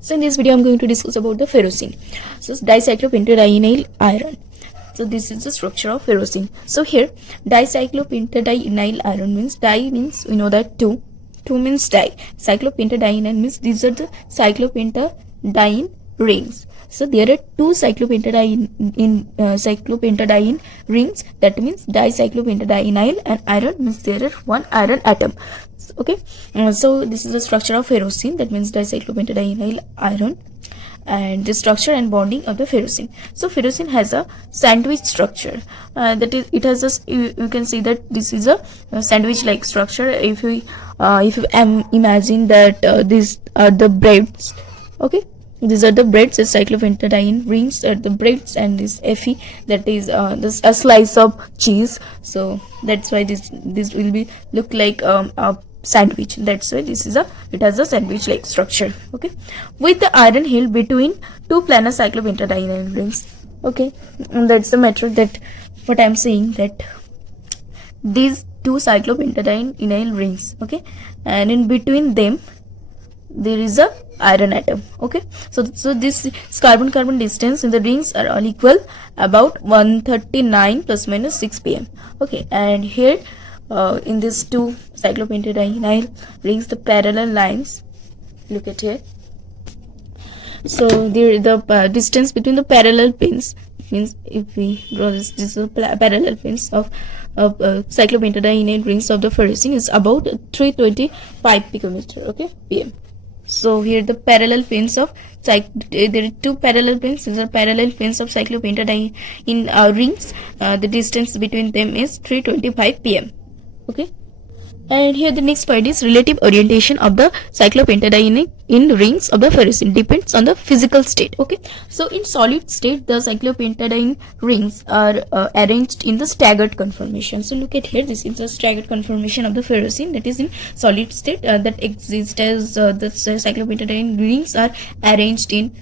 So in this video I'm going to discuss about the ferrocene. So dicyclopentadienyl iron. So this is the structure of ferrocene. So here dicyclopentadienyl iron means means we know that two means di. Cyclopentadienyl means these are the cyclopentadiene rings. So there are two cyclopentadiene rings. That means dicyclopentadienyl, and iron means there are one iron atom. Okay, so this is the structure of ferrocene. That means dicyclopentadienyl iron, and the structure and bonding of the ferrocene. So ferrocene has a sandwich structure. That is, it has a you can see that this is a sandwich like structure. If you imagine that these are the breads. Okay, these are the breads. The cyclopentadiene rings are the breads, and this Fe, that is this a slice of cheese. So that's why this will be look like a sandwich. That's why this is it has a sandwich like structure. Okay, with the iron held between two planar cyclopentadienyl rings. Okay, and that's the method that what I'm saying, that these two cyclopentadienyl rings. Okay, and in between them there is a iron atom. Okay, so this carbon distance in the rings are all equal, about 139 plus minus 6 pm. Okay, and here in these two cyclopentadienyl rings, the parallel lines, look at here. So there the distance between the parallel pins means, if we draw this is parallel pins of cyclopentadienyl rings of the ferrocene is about 325 picometer. Okay, pm. So here the parallel pins of there are two parallel pins. These are parallel pins of cyclopentadiene rings. The distance between them is 325 pm. Okay, and here the next point is relative orientation of the cyclopentadiene rings of the ferrocene depends on the physical state. Okay, so in solid state the cyclopentadiene rings are arranged in the staggered conformation. So look at here, this is the staggered conformation of the ferrocene that is in solid state that exists as the cyclopentadiene rings are arranged in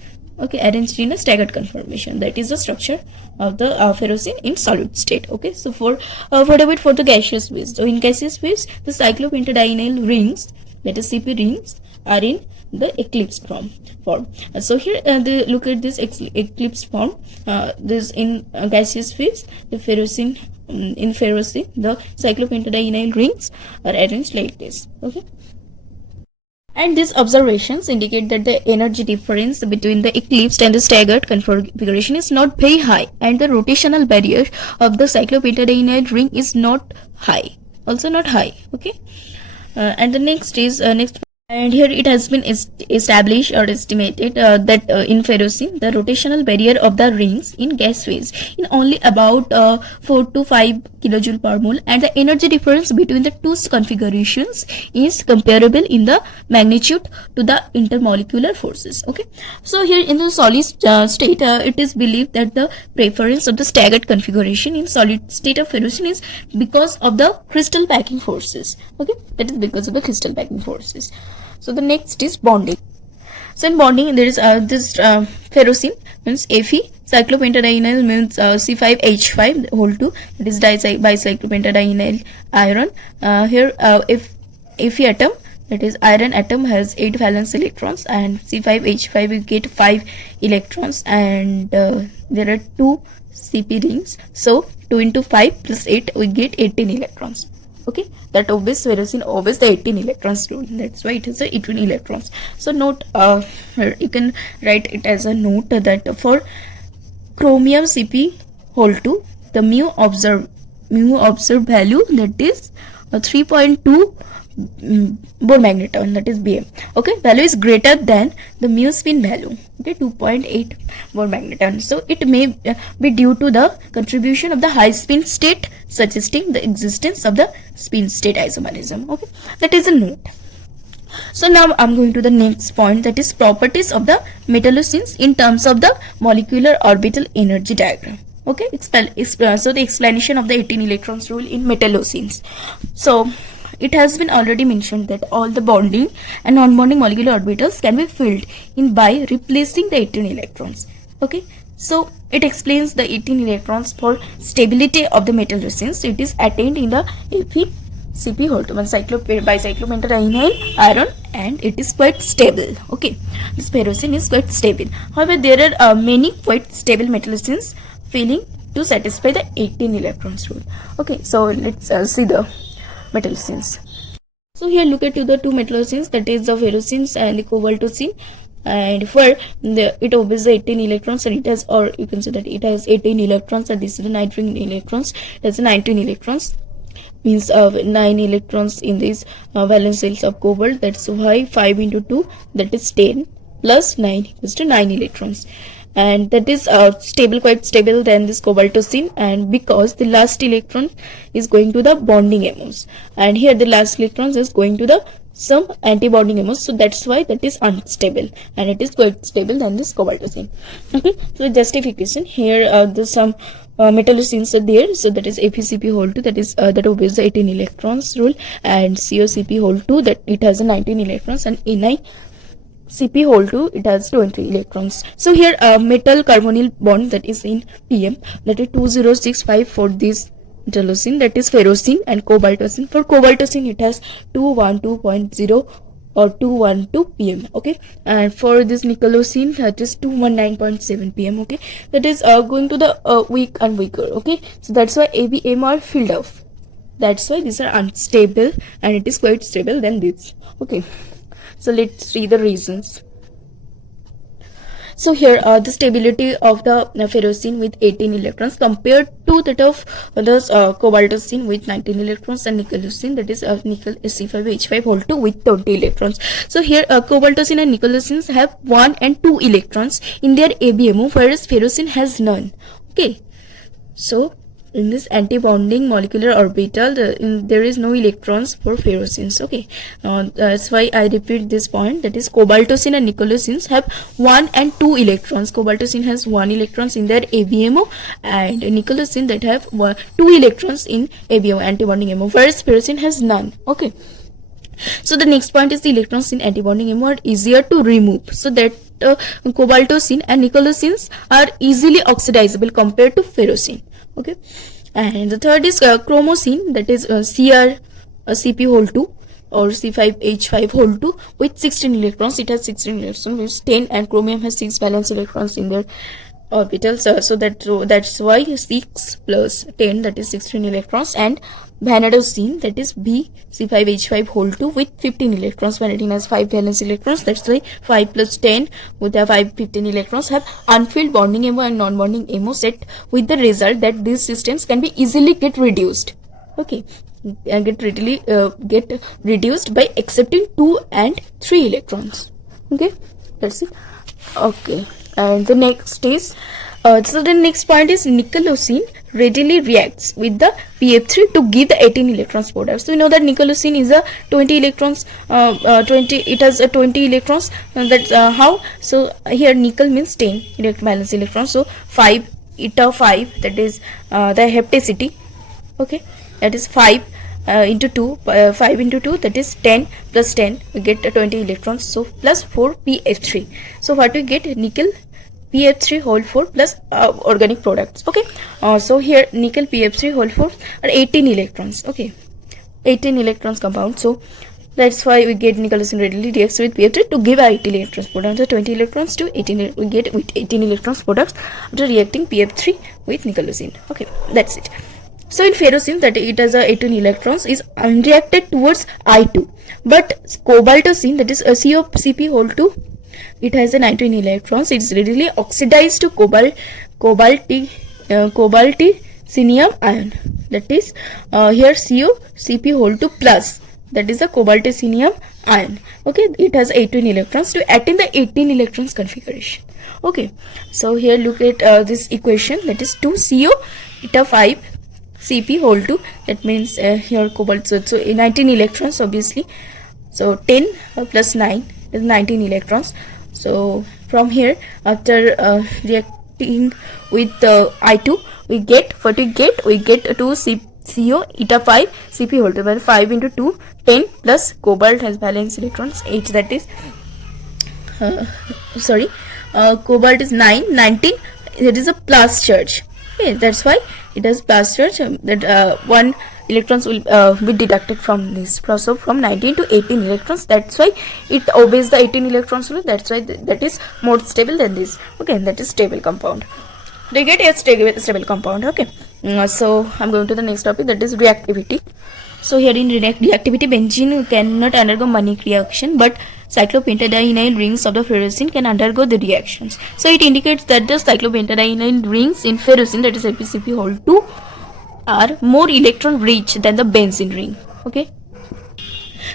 a staggered conformation. That is the structure of the ferrocene in solid state. Okay, so for the gaseous phase. So in gaseous phase the cyclopentadienyl rings, that is CP rings, are in the eclipse form. So here look at this eclipse form. This in gaseous phase the ferrocene in ferrocene the cyclopentadienyl rings are arranged like this. Okay, and these observations indicate that the energy difference between the eclipsed and the staggered configuration is not very high, and the rotational barrier of the cyclopentadienyl ring is not high, also not high. Okay, and the next is and here it has been established or estimated that in ferrocene the rotational barrier of the rings in gas phase in only about 4 to 5 kilojoule per mole, and the energy difference between the two configurations is comparable in the magnitude to the intermolecular forces. Okay, so here in the solid state it is believed that the preference of the staggered configuration in solid state of ferrocene is because of the crystal packing forces. Okay, that is because of the crystal packing forces. So the next is bonding. So in bonding there is this ferrocene means Fe, cyclopentadienyl means C5H5 whole 2, that is bicyclopentadienyl iron. Here if Fe atom, that is iron atom, has 8 valence electrons, and C5H5 we get 5 electrons, and there are 2 CP rings. So 2 into 5 plus 8 we get 18 electrons. Okay, that obeys ferrocene obeys the 18 electrons rule. That's why it is the 18 electrons. So note, you can write it as a note that for chromium CP whole 2 the mu observed value, that is 3.2 Bohr magneton, that is Bm. Okay, value is greater than the mu spin value. Okay, 2.8 Bohr magneton. So it may be due to the contribution of the high spin state, suggesting the existence of the spin state isomerism. Okay, that is a note. So now I'm going to the next point, that is properties of the metallocenes in terms of the molecular orbital energy diagram. Okay, so the explanation of the 18 electrons rule in metallocenes. So it has been already mentioned that all the bonding and non-bonding molecular orbitals can be filled in by replacing the 18 electrons. Okay, so it explains the 18 electrons for stability of the metallocenes. It is attained in the Cp whole 2 bicyclopentadienyl iron, and it is quite stable. Okay, this ferrocene is quite stable. However, there are many quite stable metallocene failing to satisfy the 18 electrons rule. Okay, so let's see the metallocenes. So here look at the two metallocenes, that is the ferrocenes and the cobaltocene. And for it obeys the 18 electrons, and it has, or you can say that it has 18 electrons, and this is the 19 electrons. That's 19 electrons, means 9 electrons in these valence shells of cobalt. That's why 5 into 2, that is 10, plus 9 equals to 9 electrons. And that is stable, quite stable than this cobaltocene, and because the last electron is going to the bonding amines, and here the last electron is going to the some anti-bonding amines, so that's why that is unstable, and it is quite stable than this cobaltocene. Okay, so justification here, there's some metallocenes are there, so that is FeCp whole 2, that is that obeys the 18 electrons rule, and CoCp whole 2, that it has a 19 electrons, and NiCp whole 2, it has 20 electrons. So here metal carbonyl bond, that is in PM, that is 2065 for this metalocene, that is ferrocene, and cobaltocene. For cobaltocene it has 212.0 or 212 pm. Okay, and for this nickelocene, that is 219.7 pm. Okay, that is going to the weak and weaker. Okay, so that's why ABM are filled up. That's why these are unstable, and it is quite stable than this. Okay, so let's see the reasons. So here the stability of the ferrocene with 18 electrons compared to that of the cobaltocene with 19 electrons, and nickelocene, that is nickel Se5H5 whole 2 with 20 electrons. So here cobaltocene and nickelocenes have 1 and 2 electrons in their ABMO, whereas ferrocene has none. Okay, so in this anti-bonding molecular orbital, there is no electrons for ferrocenes. Okay, that's why I repeat this point, that is cobaltocene and nickelocenes have 1 and 2 electrons. Cobaltocene has 1 electrons in their ABMO, and nickelocene that have 2 electrons in ABMO, anti-bonding MO, whereas ferrocene has none. Okay, so the next point is the electrons in anti-bonding MO are easier to remove, so that cobaltocene and nickelocenes are easily oxidizable compared to ferrocene. Okay, and the third is chromocene, that is CrCp whole 2 or C5H5 whole 2 with 16 electrons. It has 16 electrons, which 10, and chromium has 6 valence electrons in their orbitals, so that's why 6 plus 10, that is 16 electrons. And vanadocene, that is BC5H5 whole 2 with 15 electrons. Vanadine has 5 valence electrons, that's why 5 plus 10 with the 15 electrons have unfilled bonding MO and non-bonding MO set, with the result that these systems can be easily get reduced. Okay, and get reduced by accepting 2 and 3 electrons. Okay, that's it. Okay, and the next is so the next point is nickelocene readily reacts with the PF3 to give the 18 electrons product. So we know that nickelocene is a 20 electrons, it has a 20 electrons. That's how. So here nickel means 10 valence electrons. So 5 eta 5, that is the hapticity. Okay, that is 5 into 2, 5 into 2, that is 10 plus 10, we get 20 electrons. So plus 4 PF3. So what we get? Nickel PF3 whole 4 plus organic products. Okay, so here nickel PF3 whole 4 are 18 electrons. Okay, 18 electrons compound. So that's why we get nickelocene readily reacts with PF3 to give 18 electrons product. So 20 electrons to 18, we get with 18 electrons products after reacting PF3 with nickelocene. Okay, that's it. So in ferrocene, that it has 18 electrons, is unreacted towards I2, but cobaltocene, that is CoCp whole 2, it has a 19 electrons. It's readily oxidized to cobaltocenium ion, that is here CoCp whole 2 plus, that is the cobaltocenium ion. Okay, it has 18 electrons to attain the 18 electrons configuration. Okay, so here look at this equation, that is 2Co eta 5 Cp whole 2, that means here cobalt, so 19 electrons obviously. So 10 plus 9 is 19 electrons. So from here, after reacting with I2, we get what we get? We get 2 CO eta 5 Cp whole 2, where 5 into 2, 10 plus cobalt has valence electrons 8, that is cobalt is 9, 19, it is a plus charge. Okay, that's why it has plus charge. That 1 electrons will be deducted from this. So from 19 to 18 electrons, that's why it obeys the 18 electrons rule. That's why that is more stable than this. Okay, that is stable compound. Do you get a stable compound? Okay. So I'm going to the next topic, that is reactivity. So here in reactivity, benzene cannot undergo Mannich reaction, but cyclopentadienyl rings of the ferrocene can undergo the reactions. So it indicates that the cyclopentadienyl rings in ferrocene, that is FeCP2, are more electron rich than the benzene ring. Okay.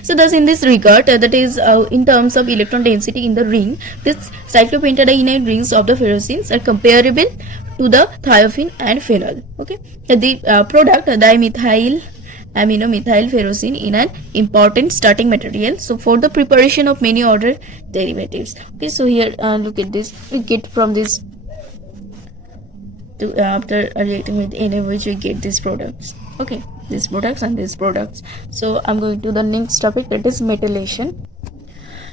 So thus in this regard, that is in terms of electron density in the ring, this cyclopentadienyl rings of the ferrocenes are comparable to the thiophene and phenol. Okay. The product dimethyl aminomethyl ferrocene in an important starting material, so for the preparation of many order derivatives. Okay, so here look at this, we get from this to after reacting with NaOH we get these products. Okay, these products and these products. So I'm going to the next topic, that is metallation.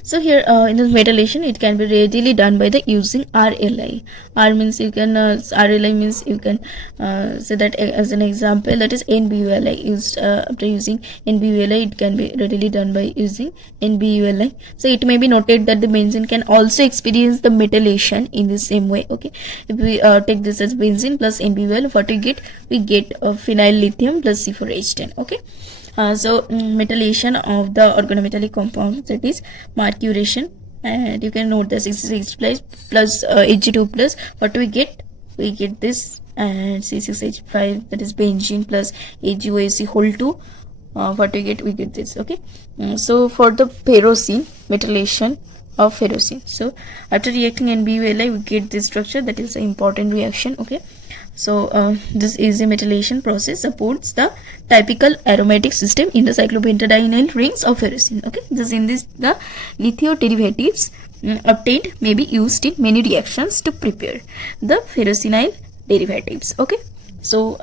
So here in this metallation, it can be readily done by the using RLI. R means you can RLI means you can say that as an example, that is NBULI. Used after using NBULI, it can be readily done by using NBULI. So it may be noted that the benzene can also experience the metallation in the same way. Okay, if we take this as benzene plus NBUL, what we get? We get phenyl lithium plus C4H10. Okay. So metallation of the organometallic compounds, that is mercuration, and you can note the 66 plus Ag2 plus, what we get? We get this, and C6H5, that is benzene plus AgOAC whole 2, what we get? We get this. Okay. So for the ferrocene, metallation of ferrocene, so after reacting NBULI we get this structure, that is an important reaction. Okay. So this easy metallation process supports the typical aromatic system in the cyclopentadienyl rings of ferrocene. Okay, this in this the lithium derivatives obtained may be used in many reactions to prepare the ferrocenyl derivatives. Okay, so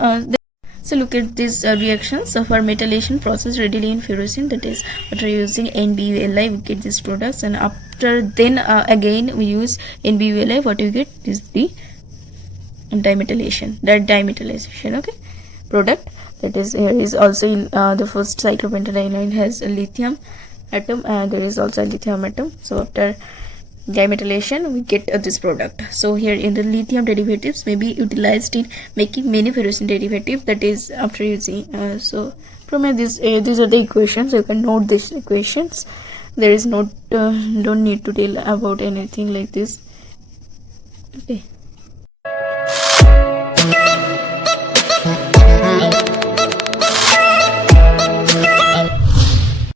so look at these reactions of our metallation process readily in ferrocene, that is after using NBULI we get these products, and after then again we use NBULI, what you get is the dimetallation, okay, product. That is, here is also in the first cyclopentadienyl has a lithium atom, and there is also a lithium atom. So after dimetallation we get this product. So here in the lithium derivatives may be utilized in making many ferrocene derivatives, that is after using so from this these are the equations, you can note these equations. There is not don't need to tell about anything like this. Okay.